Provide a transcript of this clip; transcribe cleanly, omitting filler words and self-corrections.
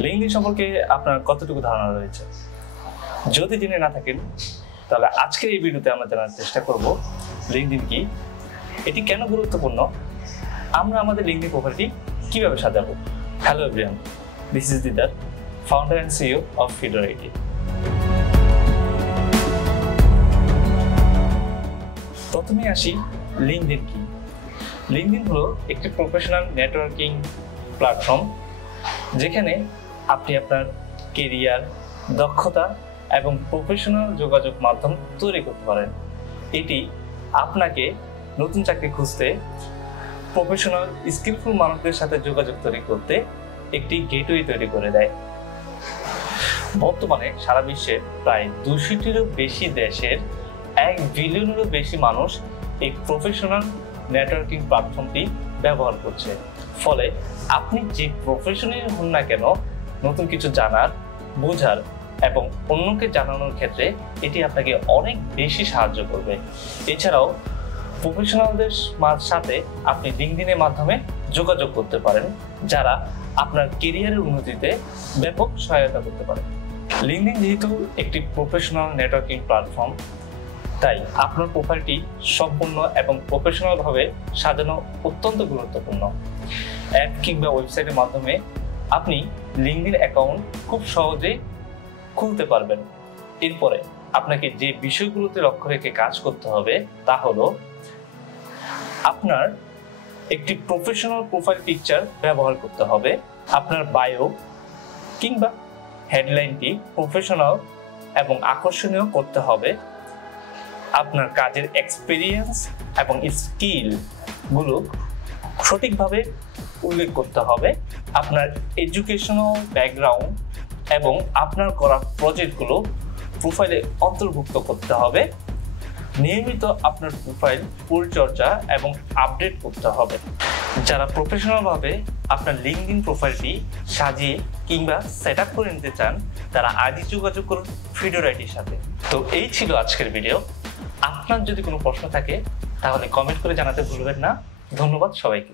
LinkedIn সম্পর্কে আপনার কতটুকু ধারণা রয়েছে? যদি জেনে না থাকেন তাহলে আজকের এই ভিডিওতে আমরা জানার চেষ্টা করব লিঙ্কডইন কি, এটি কেন গুরুত্বপূর্ণ, আমরা আমাদের লিঙ্কডইন প্রোফাইলটি কিভাবে সাজাবো। Hello everyone, this is Didar, founder and CEO of feeder IT. প্রথমে আসি লিঙ্কডইন কি। লিঙ্কডইন হলো একটি প্রফেশনাল নেটওয়ার্কিং প্ল্যাটফর্ম যেখানে আপনি আপনার কেরিয়ার, দক্ষতা এবং প্রফেশনাল যোগাযোগ মাধ্যম তৈরি করতে পারেন। এটি আপনাকে নতুন চাকরি খুঁজতে, প্রফেশনাল স্কিলফুল মানুষদের সাথে যোগাযোগ তৈরি করতে একটি গেটওয়ে তৈরি করে দেয়। বর্তমানে সারা বিশ্বের প্রায় 200টিরও বেশি দেশের 1 বিলিয়নেরও বেশি মানুষ এই প্রফেশনাল নেটওয়ার্কিং প্ল্যাটফর্মটি ব্যবহার করছে। ফলে আপনি যে প্রফেশনে হন না কেন, নতুন কিছু জানার, বোঝার এবং অন্যকে জানানোর ক্ষেত্রে এটি আপনাকে অনেক বেশি সাহায্য করবে। এছাড়াও প্রফেশনালদের সাথে আপনি লিঙ্কডইনের মাধ্যমে যোগাযোগ করতে পারেন, যারা আপনার কেরিয়ারের উন্নতিতে ব্যাপক সহায়তা করতে পারে। লিঙ্কডইন যেহেতু একটি প্রফেশনাল নেটওয়ার্কিং প্ল্যাটফর্ম, তাই আপনার প্রোফাইলটি সম্পূর্ণ এবং প্রফেশনালভাবে সাজানো অত্যন্ত গুরুত্বপূর্ণ। অ্যাপ কিংবা ওয়েবসাইটের মাধ্যমে আপনি লিঙ্কডইন অ্যাকাউন্ট খুব সহজেই খুলতে পারবেন। এরপরে আপনাকে যে বিষয়গুলোতে লক্ষ্য রেখে কাজ করতে হবে তা হলো আপনার একটি প্রফেশনাল প্রোফাইল পিকচার ব্যবহার করতে হবে। আপনার বায়ো কিংবা হেডলাইনটি প্রফেশনাল এবং আকর্ষণীয় করতে হবে। আপনার কাজের এক্সপিরিয়েন্স এবং স্কিলগুলো সঠিকভাবে উল্লেখ করতে হবে। আপনার এডুকেশনাল ব্যাকগ্রাউন্ড এবং আপনার করা প্রজেক্টগুলো প্রোফাইলে অন্তর্ভুক্ত করতে হবে। নিয়মিত আপনার প্রোফাইল পরিচর্যা এবং আপডেট করতে হবে। যারা প্রফেশনালভাবে আপনার লিঙ্কডইন প্রোফাইলটি সাজিয়ে কিংবা সেট আপ করে নিতে চান, তারা আজই যোগাযোগ করুন ফিডর আইটির সাথে। তো এই ছিল আজকের ভিডিও। আপনার যদি কোনো প্রশ্ন থাকে তাহলে কমেন্ট করে জানাতে ভুলবেন না। ধন্যবাদ সবাইকে।